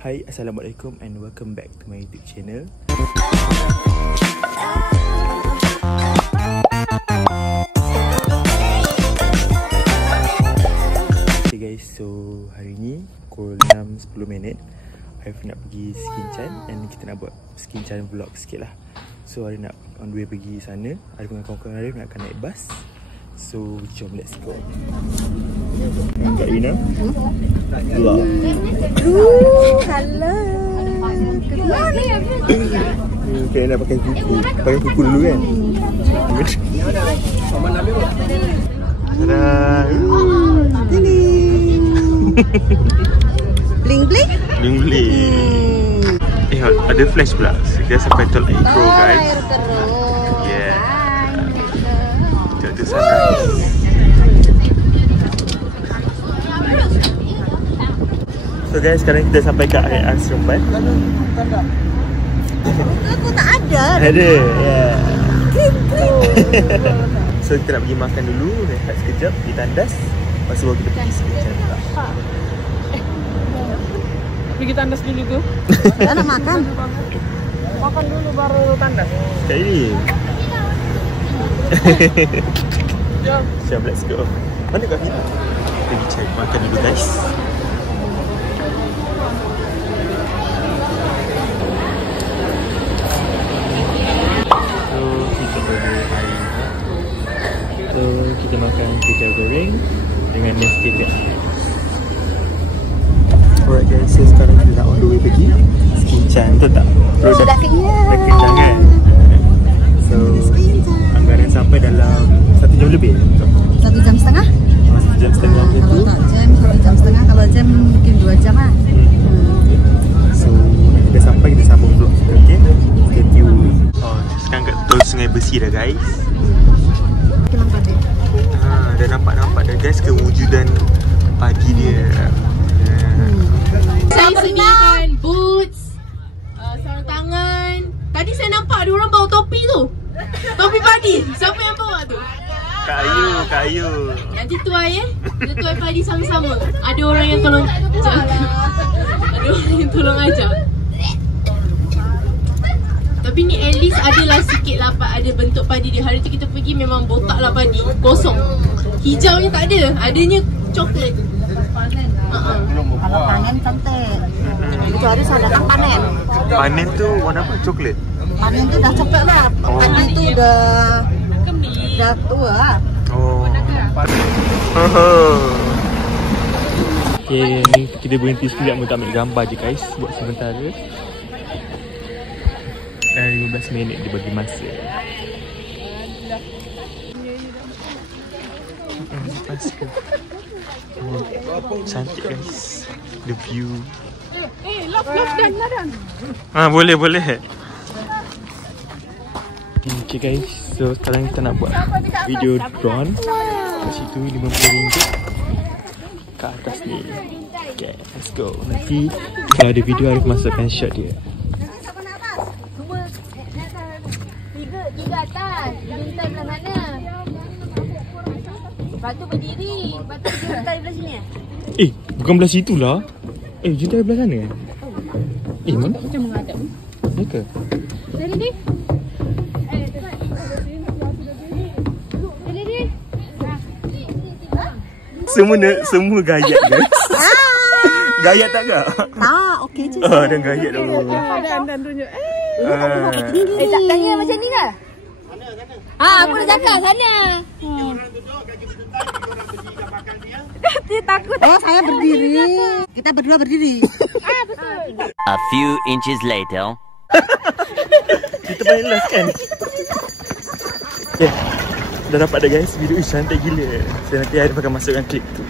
Hai, Assalamualaikum and welcome back to my YouTube channel. Okay guys, so hari ni pukul 6.10 minit Arif nak pergi Skincan and kita nak buat Skincan vlog sikit lah. So Arif nak on the way pergi sana. Arif dengan kawan-kawan Arif nak akan naik bus. So jom, let's go. Kak Rina vlog. Hello. Okay, nak pakai kuku. Pakai kuku dulu kan. Tada. Ini. Bling bling. Bling bling. Ada flash pula. Kita sampai tol Pro guys. Yeah. Tengok tu sana. So guys, sekarang kita sampai kat area Seremban. Aku tak ada. Ada. Yeah. So kita nak pergi makan dulu, rehat sekejap, pergi tandas. Lepas tu baru kita pergi Skincan pula. Pergi tandas dulu tu. Tak nak makan. Makan dulu baru tandas. Kat ini. Jom. Siap, let's go. Mana Kak Fina? Pergi cari makan dulu guys. So kita makan kicap goreng dengan Nescafe Ice. Alright guys, so sekarang kita nak on the way pergi Skincan, betul tak? Sudah kenyang. Dah kenyang kan? So anggaran sampai dalam 1 jam lebih. 1 jam setengah? 1 jam setengah macam tu. Kalau tak jam, 1 jam setengah. Kalau jam mungkin 2 jam lah. So kita sampai, kita sambung vlog kita, okay? Stay tune. Oh, sekarang kat tol Sungai Besi dah guys. Dah nampak dah guys kewujudan pagi dia. Saya sediakan boots, sarung tangan. Tadi saya nampak ada orang bawa topi tu. Topi padi. Siapa yang bawa tu? Kak Ayu. Nanti tuai kita tuai padi sama-sama. Ada orang yang tolong jaga. Ada orang yang tolong ajar. Tapi ni at least adalah sikit lah, ada bentuk padi dia. Hari tu kita pergi memang botak lah padi, kosong. Hijaunya tak ada, adanya coklat. Kalau panen cantik. Itu hari saya datang panen. Panen tu warna apa? Coklat? Panen tu dah coklat lah. Padi tu dah tua lah. Oh. Okay, ni kita berhenti sekejap untuk ambil gambar je guys. Buat sementara. 15 minit dia bagi masa. Cantik guys. The view. Love dan. Boleh. Okay guys, so sekarang kita nak buat video drone. Kat situ RM50 ke atas ni. Okay, let's go. Nanti kalau ada video Arif masukkan shot dia. Tiga atas, juntai belah mana? Lepas tu berdiri, lepas tu juntai belah sini. Bukan belah situ lah. Juntai belah sana. Mana? Macam menghadap. Ya ke? Dari ni. Semua gayat guys. Gayat tak kak? Tak, okey je. Dan gayat dulu. Dan tunjuk. Tak tanya macam ni ke? Aku dah cakap sana. Dia takut. Oh, saya berdiri. Kita berdua berdiri. Betul. A few inches later. Kita paling last kan? Okay, dah dapat dah guys. Video cantik gila. So nanti Arif akan masukkan klip tu.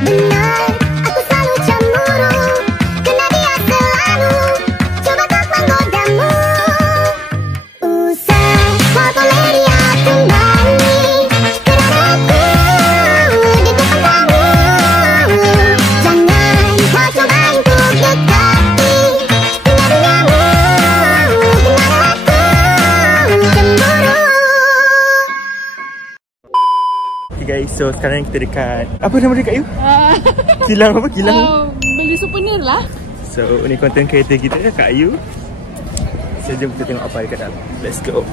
Benar, aku selalu cemburu. guys, so sekarang kita dekat apa nama dekat you? Kilang apa? Kilang? Beli souvenir lah. So ni content creator kita Kak Ayu. So jom kita tengok apa dekat dalam. Let's go.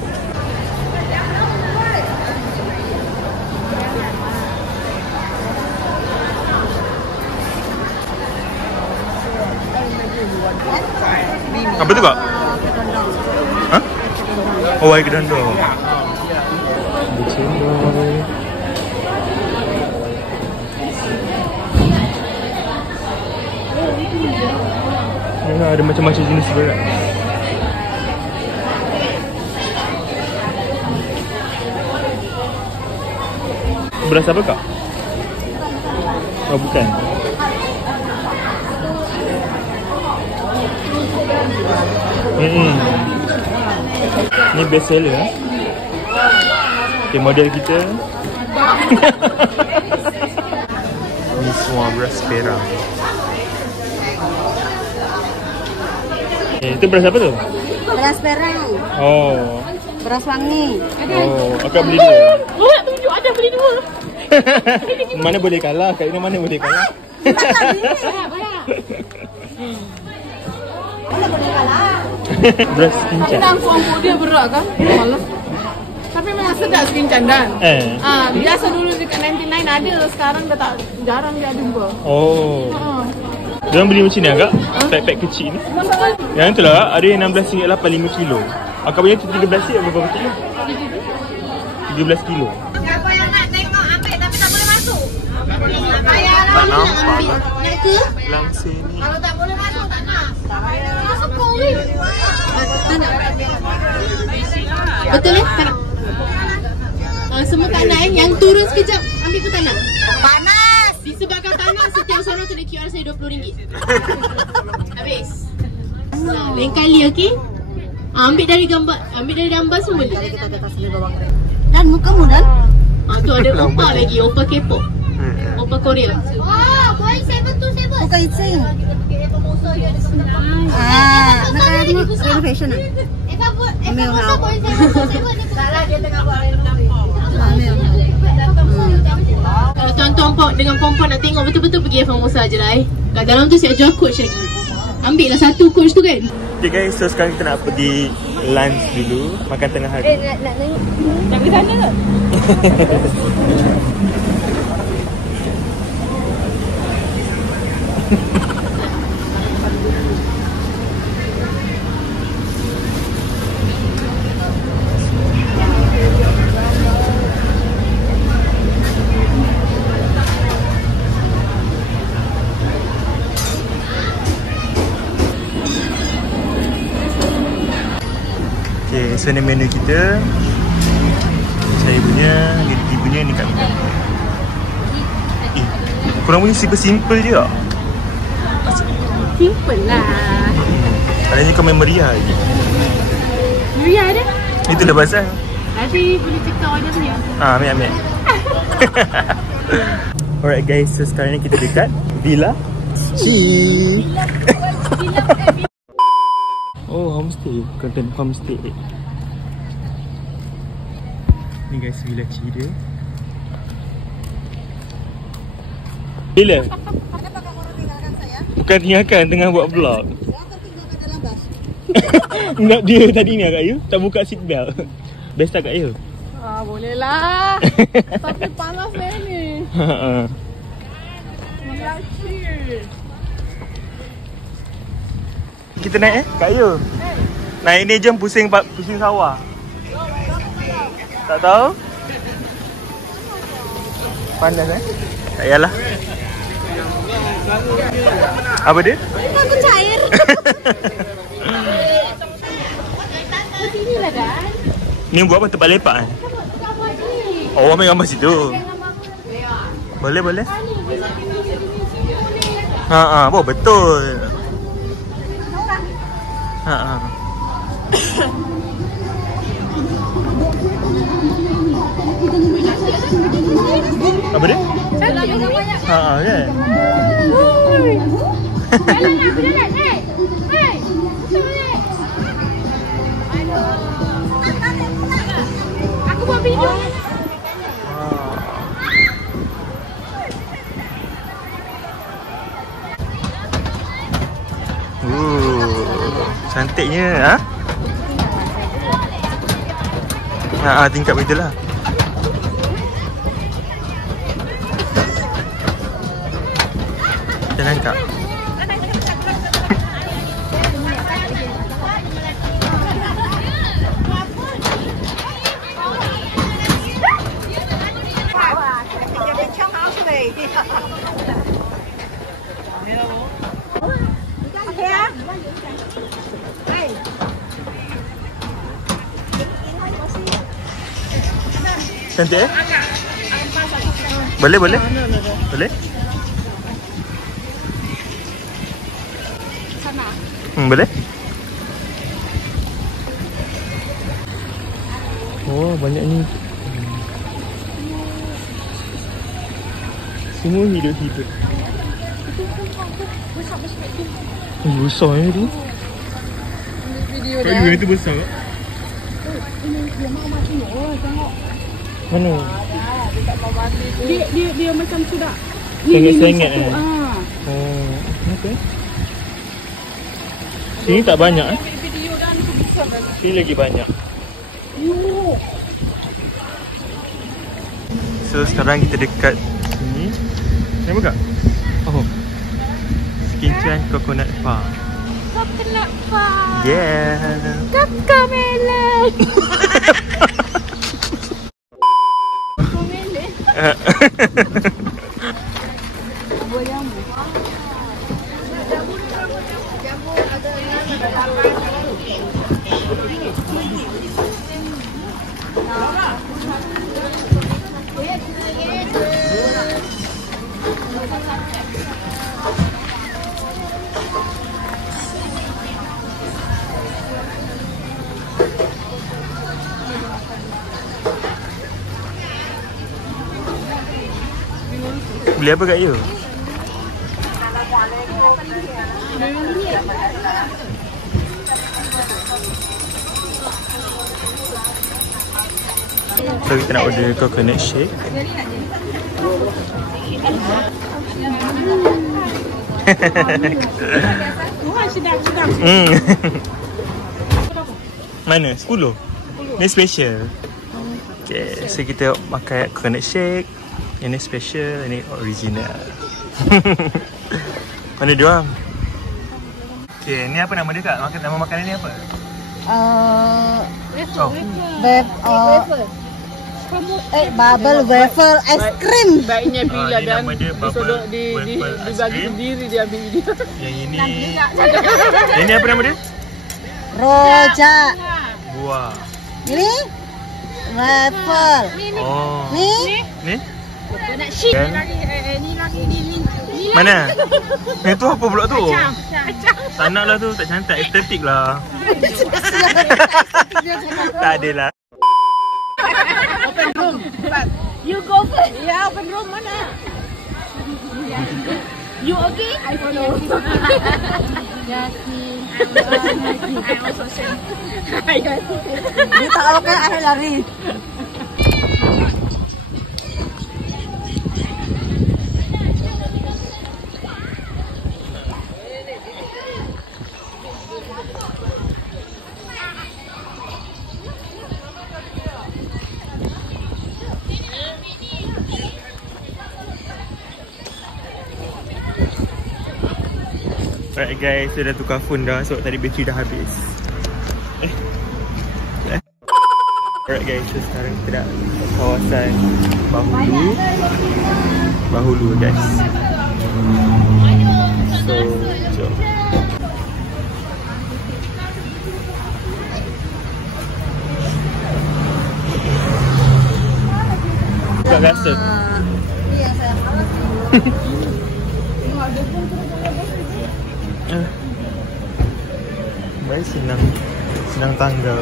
Apa tu kak? Hah? Oh, air kedondong. Cendol. Ada macam-macam jenis berat. Beras apa kak? Oh bukan. Ni best seller eh? Okay, model kita. Ni semua beras perang. Itu beras apa tu? Beras perang. Oh. Beras wangi. Oh, akak beli dua. Nak tunjuk ada beli dua. Mana boleh kalah? Kak Ina mana boleh kalah? Mana boleh kalah? Beras Skincan. Angkuk dia berat kan? Malas. Tapi memang sedap Skincan dan. Biasa dulu dekat 99 ada, sekarang dah tak, jarang dia jumpa. Oh. Diorang beli macam ni agak? Pack-pack kecil ni. Yang tu lah, ada yang RM16.8 5 kilo. Akak punya tu 13 berapa kilo? 13 kilo. Siapa yang nak tengok ambil tapi tak boleh masuk? Payahlah. Tak nampak. Nak ke? Langsir ni. Kalau tak boleh masuk tak nak. Masuk kau ni. Tak nak. Betul tak nak? Semua tak nak Yang turun sekejap ambil pun tak nak. Panas. Disebabkan tak nak, setiap seorang kena QR saya RM20. Habis. Lain kali okey? Ambil dari gambar semua boleh. Kita ke atas ni bawang rem. Dan mukamu dan? Tu ada opa lagi, opa K-pop. Opa Korea. Oh, boy 727. Bukan itsing. Nak tengok renovation ah. Emil now. Salah dia tengah buat renovation. Kalau tuan-tuan dengan perempuan nak tengok betul-betul pergi Formosa je lah Kat dalam tu siap jual coach lagi. Ambil lah satu coach tu kan. Okay guys, so sekarang kita nak pergi lunch dulu. Makan tengah hari. Nak pergi sana ke? Okay, so ni menu kita. Saya punya, Niti punya, ni kat mana? Korang punya simple je tak? Simple lah. Adanya kau main meriah lagi. Meriah ada? Itulah pasal. Tapi boleh cakap order punya. Ambil. Alright guys, so sekarang ni kita dekat Villa Chi. Oh, homestay. Content homestay. Ni guys, Villa Chi dia. Bila? Bukan tinggalkan, tengah buat vlog. Nak dia tadi ni Kak Ayu tak buka seat belt. Best tak Kak Ayu? Boleh lah. Tapi panas ni. Kita naik Kak Ayu. Naik ni jom pusing sawah. Tak tahu? Panas tak payahlah. Apa dia? Aku cair. Sinilah kan. Ni buat apa tempat lepak kan? Oh, ambil gambar situ. Boleh. Oh, betul. Apa dia? Kan? Berjalan. Hey. Aku buat video. Tingkat begitu lah. Jangan angkat. Cantik eh? Boleh? Boleh? Boleh? Oh, banyak ni. Semua hidup-hidup. Besar ni tu. Video dah. Video itu besar. Mana? Dia macam sudah sengit-sengit eh. Oh, okey. Sini tak banyak eh. Video dah ni besar kan. Sini lagi banyak. So sekarang kita dekat sini. Nak buka? Oh. Skinchan Coconut Farm. Coconut Farm. Yeah. Cocomelon. Beli apa kat you? So kita nak order coconut shake. Mana? 10? Ni special. Okay, so kita makan coconut shake. Yang ni special, yang ni original. Mana dia orang? Okay, ni apa nama dia kak? Nama makanan ni apa? Bubble wafer ice cream. Baiknya bila dan disodok dibagi sendiri dia ambil video. Yang ini. Yang ni apa nama dia? Rojak. Buah. Ini wafer. Oh. Ni Nak shake ni lagi ni. Mana? Itu apa pula tu? Tak nak lah tu, tak cantik, estetik lah. Tak ada lah. Open room. You go first. Yeah, open room mana? You okay? I follow. Yasin. I also same. dia tak okay, I lari. Alright guys, saya dah tukar phone dah sebab tadi bateri dah habis. Alright guys, so sekarang kita dah kat kawasan Bahulu guys. So, jom. Tak rasa. Ni yang saya Baik, senang tangga.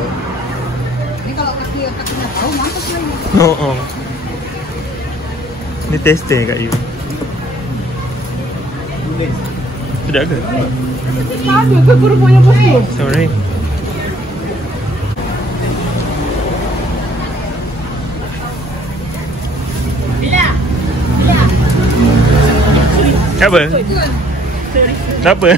Ni kalau kaki nak tahu mampus lagi. Oh. Ni tester kat you. Sudah ke? Ada ke kurupanya bosku? Sorry. Apa? Tak apa.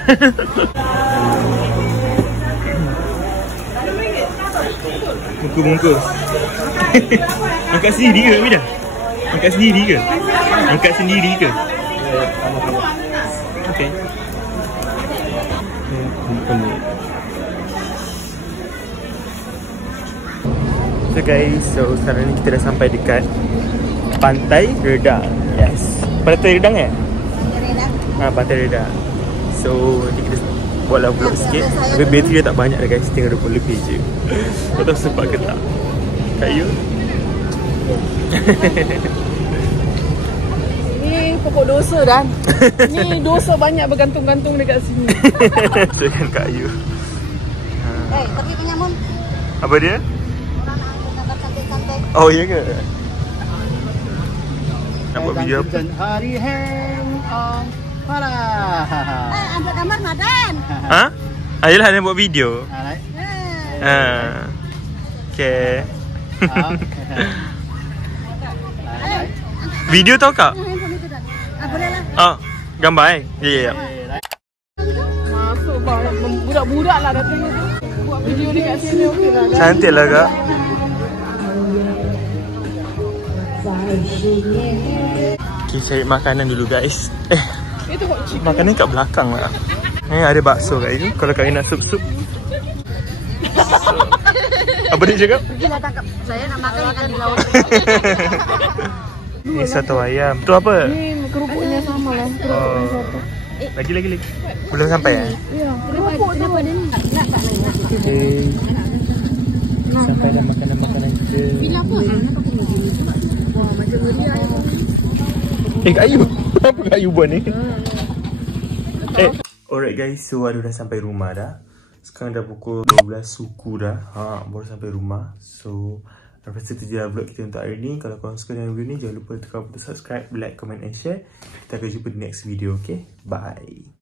Bungkus. Angkat sendiri ke Mida? Angkat sendiri ke? Angkat sendiri ke? Okay. So guys, sekarang ni kita dah sampai dekat Pantai Redang. Yes. Pantai Redang kan? Pantai Redang. So nanti kita buatlah vlog sikit. Tapi bateri dah tak banyak dah guys, tinggal 20 lebih je. Tak tahu sempat ke tak. Kak Yu? Ni pokok dosa Dan. Ni dosa banyak bergantung-gantung dekat sini. Dengan Kak Yu. Tapi penyamun. Apa dia? Gambar cantik-cantik. Oh iya ke? Nak buat video apa? Hari Hang Ong Farah. Ambil gambar Madan. Ha? Ayolah dia buat video. Okay. Video tau kak? Boleh lah. Gambar Ya. Masuk bang. Budak-budak lah dah tengok tu. Buat video dekat sini okey lah. Cantik lah kak. Okay, cari makanan dulu guys. Itu hot chicken. Makanan kat belakang lah. Ni ada bakso kat situ. Kalau kak nak sup-sup. Apa dia cakap? Pergilah tangkap. Saya nak makan ikan di laut. Ni satu ayam. Tu apa? Ni kerupuknya sama lah. Kerupuknya satu. Lagi. Belum sampai ya? Ya, kerupuk tu. Okay. Sampai dah makanan-makanan kita. Bila apa? Wah, macam mulia ayam. Kak Ayu. Apa Kak Ayu buat ni? Alright guys, so Ayu dah sampai rumah dah. Sekarang dah pukul 12 suku dah. Baru sampai rumah. So aku rasa itu je lah vlog kita untuk hari ni. Kalau korang suka dengan video ni, jangan lupa tekan butang subscribe, like, comment and share. Kita akan jumpa di next video, okay? Bye.